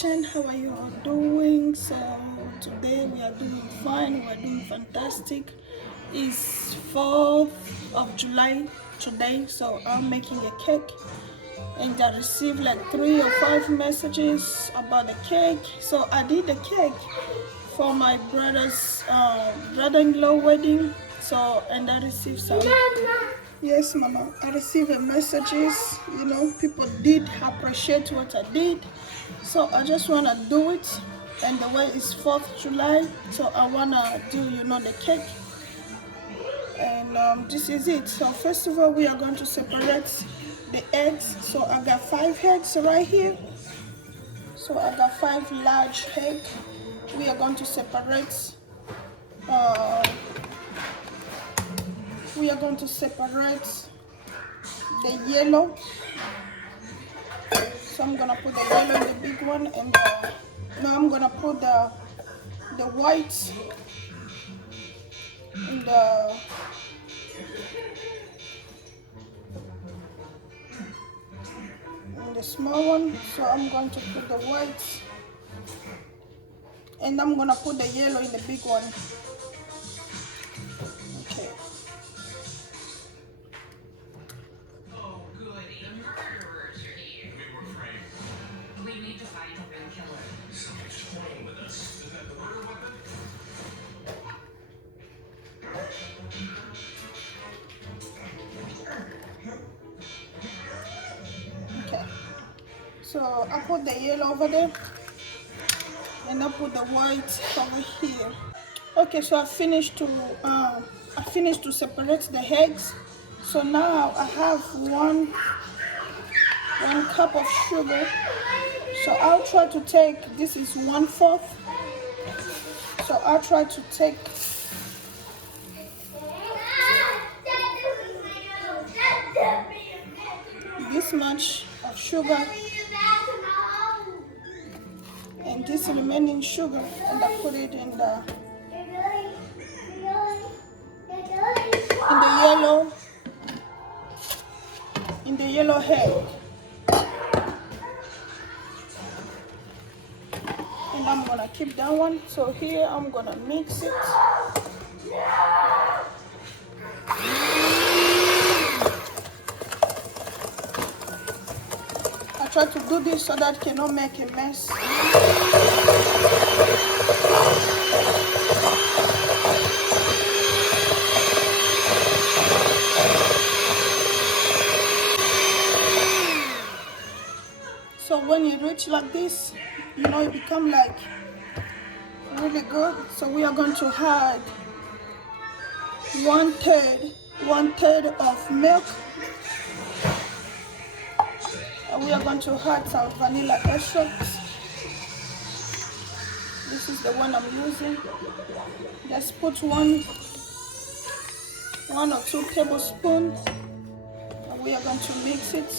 kitchen. How are you all doing? So today we are doing fine. We are doing fantastic. It's 4th of July today, so I'm making a cake, and I received like 3 or 5 messages about the cake. So I did the cake for my brother's brother-in-law wedding. So, and I received some. Yes, Mama. I received messages. People did appreciate what I did. So I just want to do it. And the way it's 4th July, so I want to do, the cake. And this is it. So first of all, we are going to separate the eggs. So I got 5 eggs right here. So I got 5 large eggs. We are going to separate the yellow. So I'm gonna put the yellow in the big one, and now I'm gonna put the white in the small one. So I'm going to put the white, and I'm gonna put the yellow in the big one. Okay. Okay. So I put the yellow over there, and I put the white over here. Okay, so I finished to separate the eggs. So now I have one cup of sugar. So I'll try to take, this is 1/4. So I'll try to take this much of sugar and this remaining sugar, and I put it in the yellow egg. And I'm gonna keep that one. So here I'm gonna mix it. I try to do this so that it cannot make a mess. So when you reach like this, it become like really good. So we are going to add 1/3 of milk, and we are going to add some vanilla extract. This is the one I'm using. Just put one or 2 tablespoons, and we are going to mix it.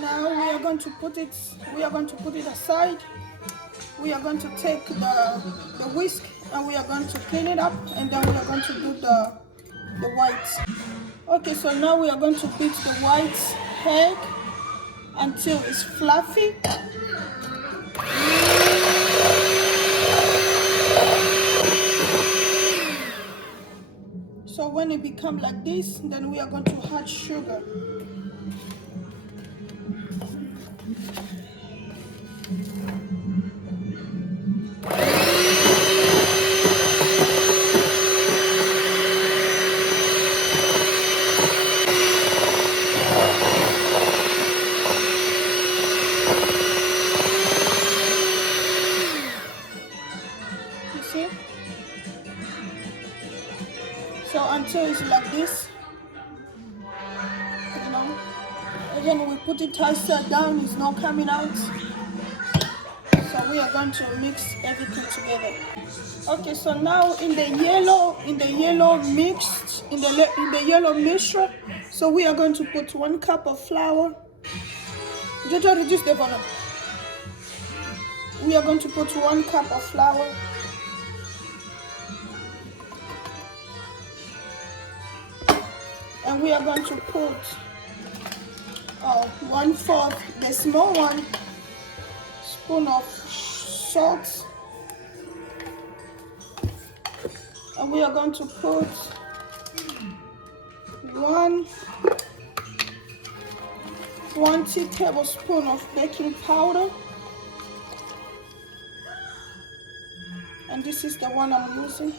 Now we are going to put it aside. We are going to take the whisk, and we are going to clean it up, and then we are going to do the whites. Okay, so now we are going to beat the white egg until it's fluffy. So when it becomes like this, then we are going to add sugar. So until it's like this, again we put it upside down, it's not coming out. So we are going to mix everything together. Okay, so now in the yellow mixture, so we are going to put 1 cup of flour. Jojo, reduce the volume. We are going to put 1 cup of flour. And we are going to put 1/4, the small one, spoon of salt. And we are going to put 1 tablespoon of baking powder. And this is the one I'm using.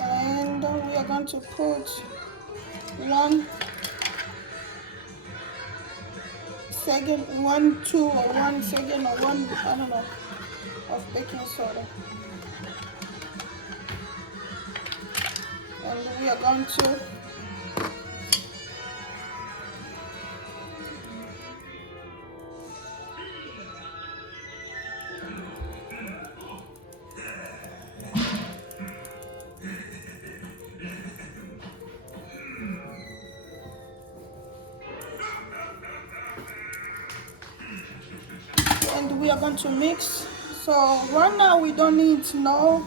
And we are going to put 1 second, 1, 2, or 1 second, or 1, I don't know, of baking soda. And we are going to mix. So right now we don't need no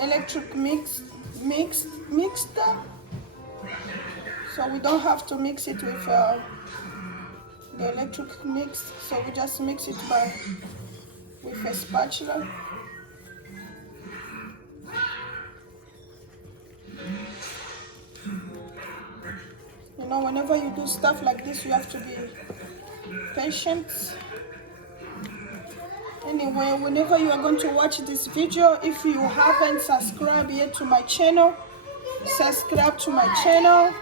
electric mixer, so we don't have to mix it with the electric mix. So we just mix it with a spatula. You know, whenever you do stuff like this, you have to be patient. Anyway, whenever you are going to watch this video, if you haven't subscribed yet to my channel, subscribe to my channel.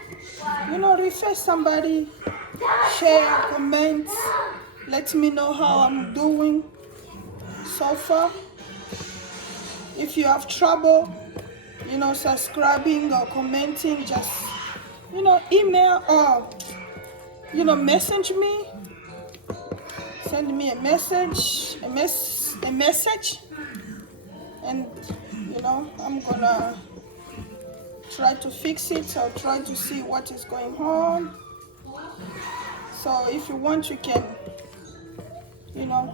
You know, refer somebody, share, comment, let me know how I'm doing so far. If you have trouble, you know, subscribing or commenting, just, you know, email or, you know, message me. Send me a message, and you know, I'm gonna try to fix it or try to see what is going on. So if you want, you can, you know,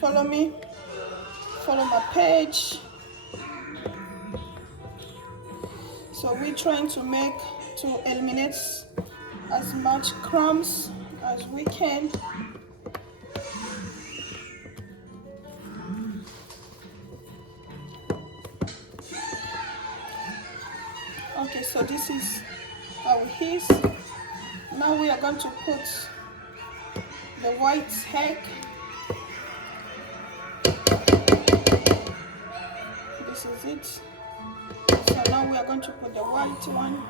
follow me, follow my page. So we're trying to eliminate as much crumbs as we can. Okay, so this is how it is. Now we are going to put the white egg. This is it. So now we are going to put the white one.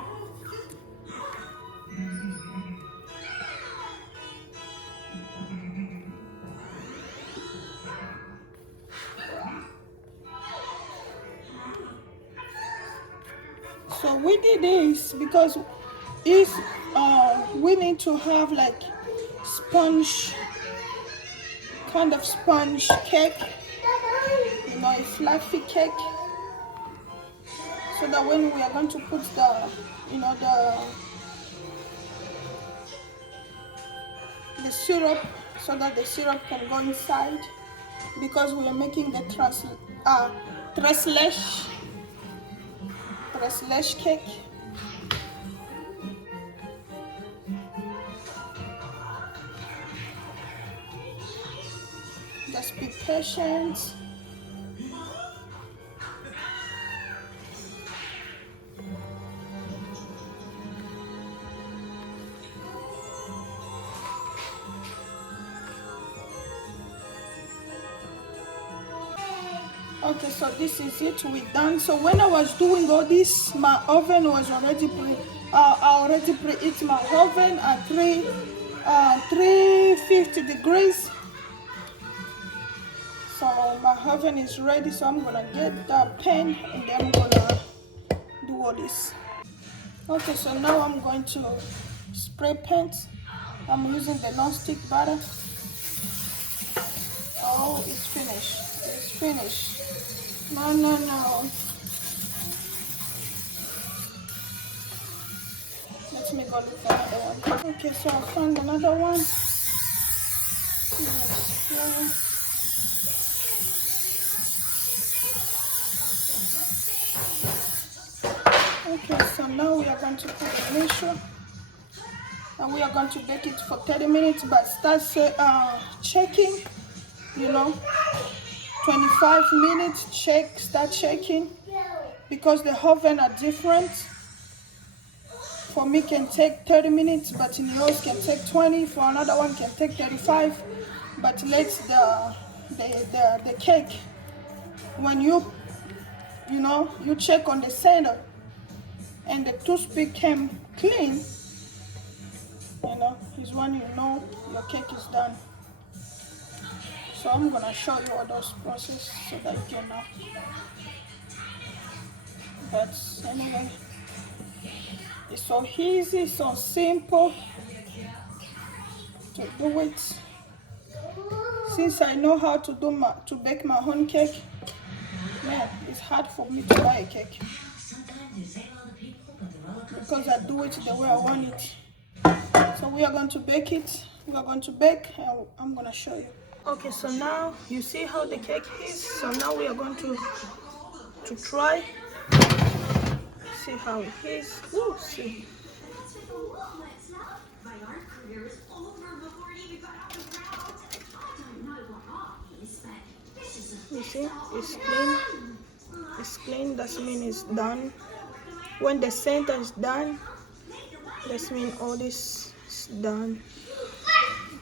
So we did this because we need to have like sponge, kind of sponge cake, you know, a fluffy cake, so that when we are going to put the, you know, the syrup, so that the syrup can go inside, because we are making the Très lèche cake. Just be patient. Okay, so this is it, we're done. So when I was doing all this, my oven was already I already preheat my oven at 350 degrees. So my oven is ready, so I'm gonna get the pan and then I'm gonna do all this. Okay, so now I'm going to spray paint. I'm using the non-stick butter. Oh, it's finished. It's finished. No. Let me go look for another one. Okay, so I found another one. Okay, so now we are going to put the mixture and we are going to bake it for 30 minutes, but start checking, you know, 25 minutes, start checking, because the oven are different. For me can take 30 minutes, but in yours can take 20, for another one can take 35. But let the cake, when you know, you check on the center and the toothpick came clean, you know, is when you know your cake is done. So I'm gonna show you all those process so that you can know. But anyway, it's so easy, so simple to do it. Since I know how to bake my own cake, man, it's hard for me to buy a cake because I do it the way I want it. So we are going to bake it. We are going to bake, and I'm gonna show you. Okay, so now you see how the cake is. So now we are going to try. See how it is. Ooh, see. You see, it's clean. It's clean. That means it's done. When the center is done, that means all this is done.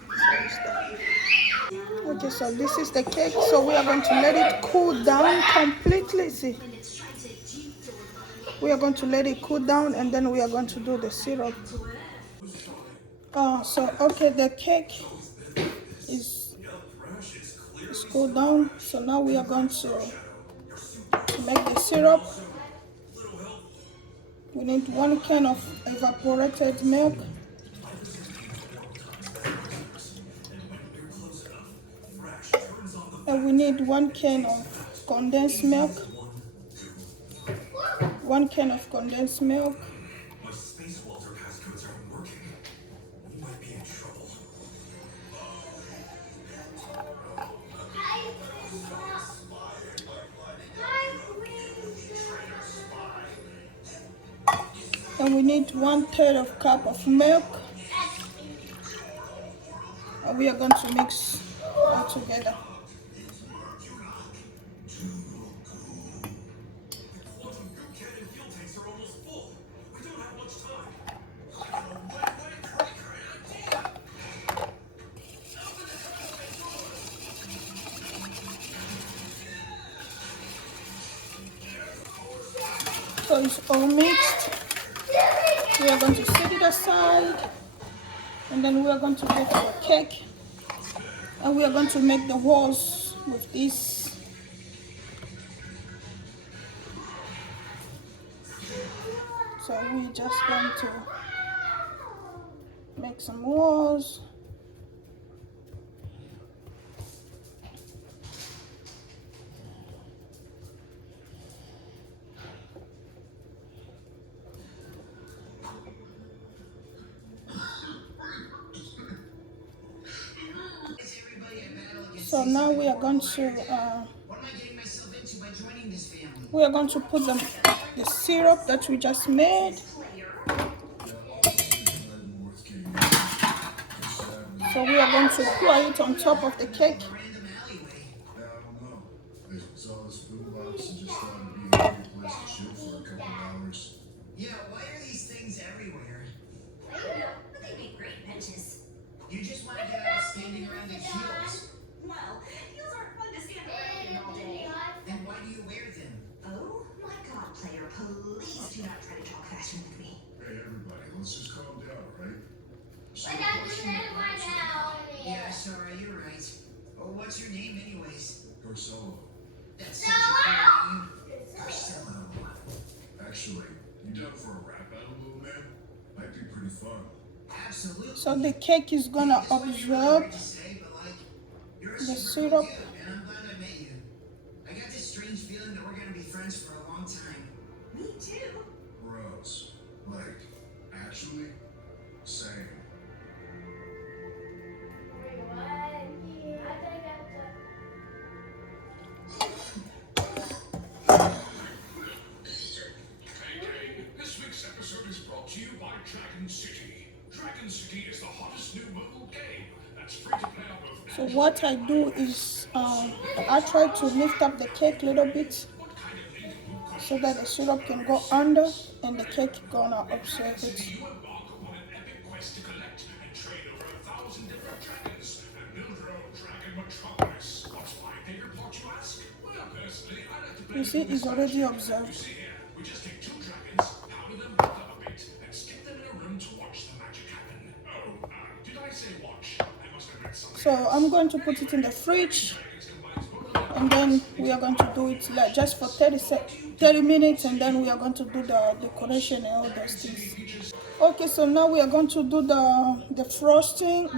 So it's done. Okay, so this is the cake. So we are going to let it cool down completely. See, we are going to let it cool down, and then we are going to do the syrup. So okay, the cake is cooled down. So now we are going to make the syrup. We need 1 can of evaporated milk. And we need 1 can of condensed milk. 1 can of condensed milk. And we need 1/3 of cup of milk. And we are going to mix all together. So it's all mixed. We are going to set it aside, and then we are going to bake our cake, and we are going to make the walls with this. So we're just going to make some walls. So now we are going to put the syrup that we just made. So we are going to apply it on top of the cake. Yeah, why are these things everywhere? I don't know, but they make great benches. You just want to get out of standing around in heels. Well, heels aren't fun to stand around in all day. Then why do you wear them? Oh my god, player, please do not try to talk fashion with me. Hey everybody, let's just calm down, right? Yeah, sorry, you're right. Oh, what's your name anyways? Garcello. That's such a cool name. Garcello. Actually, you down for a rap battle, little man? Might be pretty fun. Absolutely. So the cake is gonna absorb the syrup. And I'm glad I met you. I got this strange feeling that we're gonna be friends for a long time. Me too. Gross. Like, actually, same. So what I do is I try to lift up the cake a little bit so that the syrup can go under and the cake gonna absorb it. You see, it's already observed. We just take 2 dragons, powder them both up a bit, and stick them in a room to watch the magic happen. Oh, did I say watch? I must have read something. So I'm going to put it in the fridge, and then we are going to do it like just for 30 minutes, and then we are going to do the decoration and all those things. Okay, so now we are going to do the frosting.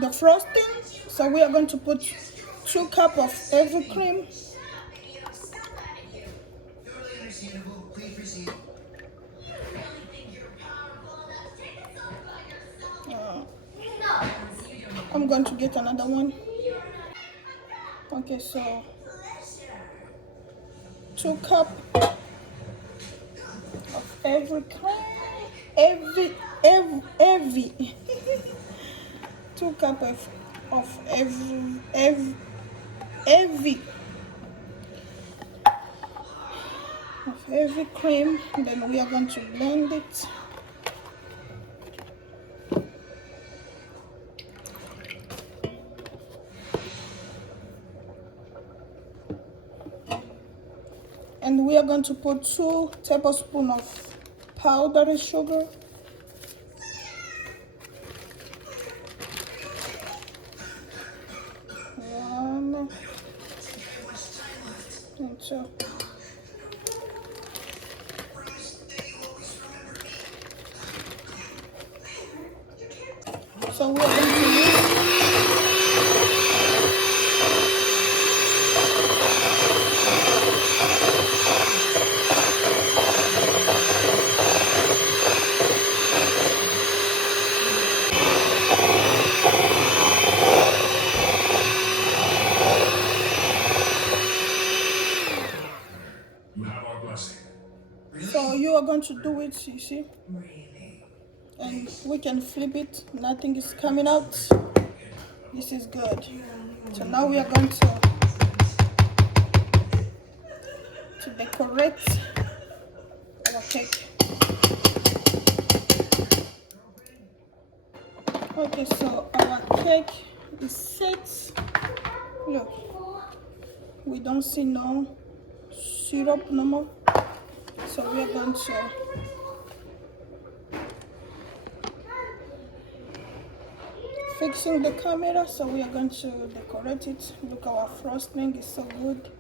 So we are going to put 2 cups of heavy cream. Totally understandable. Please proceed. I'm going to get another one. Okay, so 2 cups of heavy cream. Heavy. 2 cups of heavy cream. Then we are going to blend it. And we are going to put 2 tablespoons of powdered sugar. One and 2. So we are going to use You have our blessing. So you are going to do it, you see, Really? and we can flip it. Nothing is coming out. This is good. So now we are going to decorate our cake. Okay, so our cake is set. Look, we don't see no syrup no more. So we are going to fixing the camera, so we are going to decorate it. Look, our frosting is so good.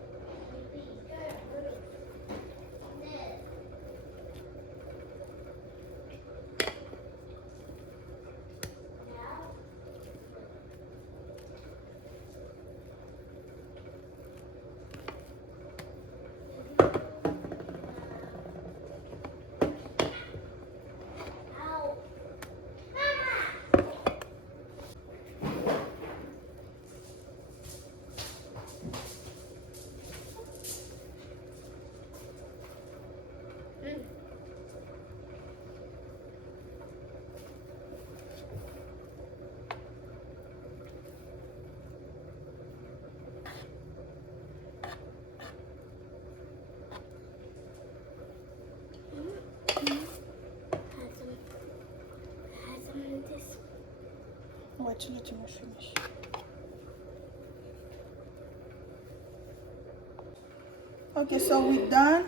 Wait, let me finish. Okay, so we're done.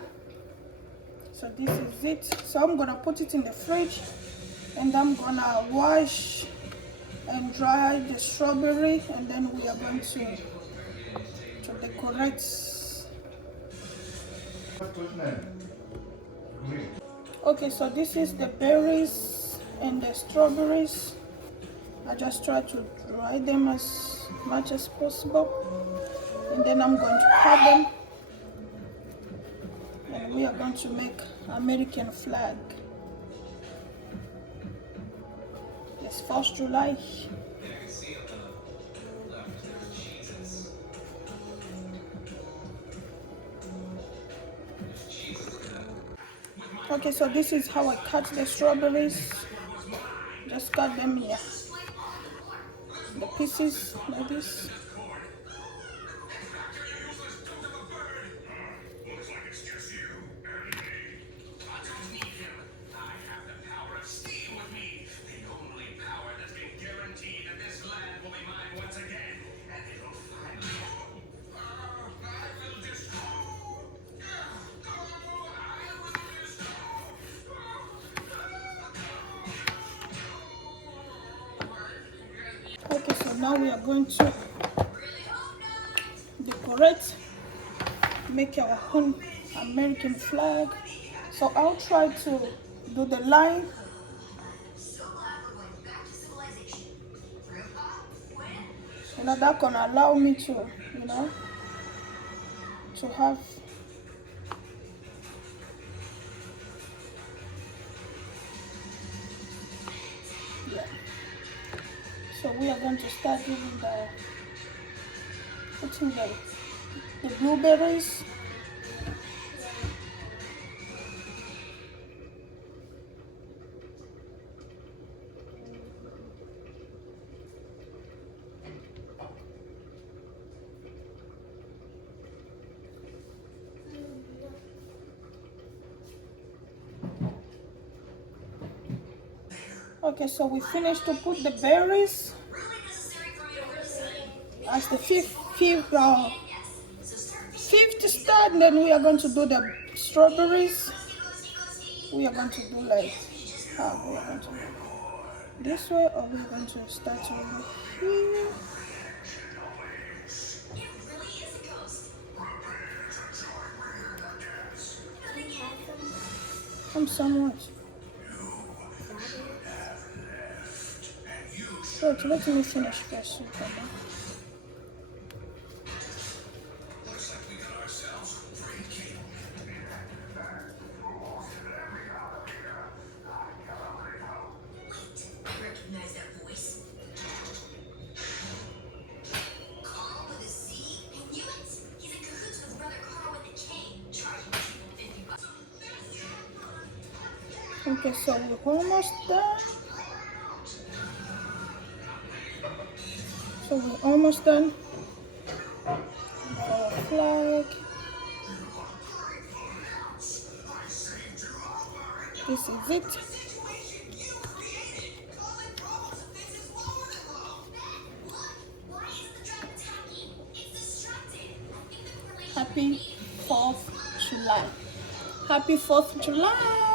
So this is it. So I'm gonna put it in the fridge, and I'm gonna wash and dry the strawberry, and then we are going to decorate. Okay, so this is the berries and the strawberries. I just try to dry them as much as possible, and then I'm going to cut them, and we are going to make American flag. It's 1st July. Okay, so this is how I cut the strawberries. Just cut them here, the pieces like this. Looks like it's just you and me. I don't need him. I have the power of steam with me. The only power that's been guaranteed that this land will be mine once again. And it'll finally. I will destroy. Okay, so now we are going to decorate, make our own American flag. So I'll try to do the line. So glad we're going back to civilization. Grandpa, when? You know, that can allow me to, you know, to have yeah. So we are going to start giving putting the blueberries. Okay, so we finished to put the berries Really necessary for me to wear this as the fifth Yes. So start fifth start. Then we are going to do the strawberries. ghosty. We are going to do like how we are going to do this way, or we're going to start over here. It really is a ghost. I'm somewhat. Wait, let me finish first. Looks like we got ourselves a great king. Wait, I recognize that voice. Carl with a C? I knew it. He's in cahoots with brother Carl with a K. Charging people $50. Okay, so we're almost done. So we're almost done. Our flag. This is it. Happy 4th July. Happy 4th July.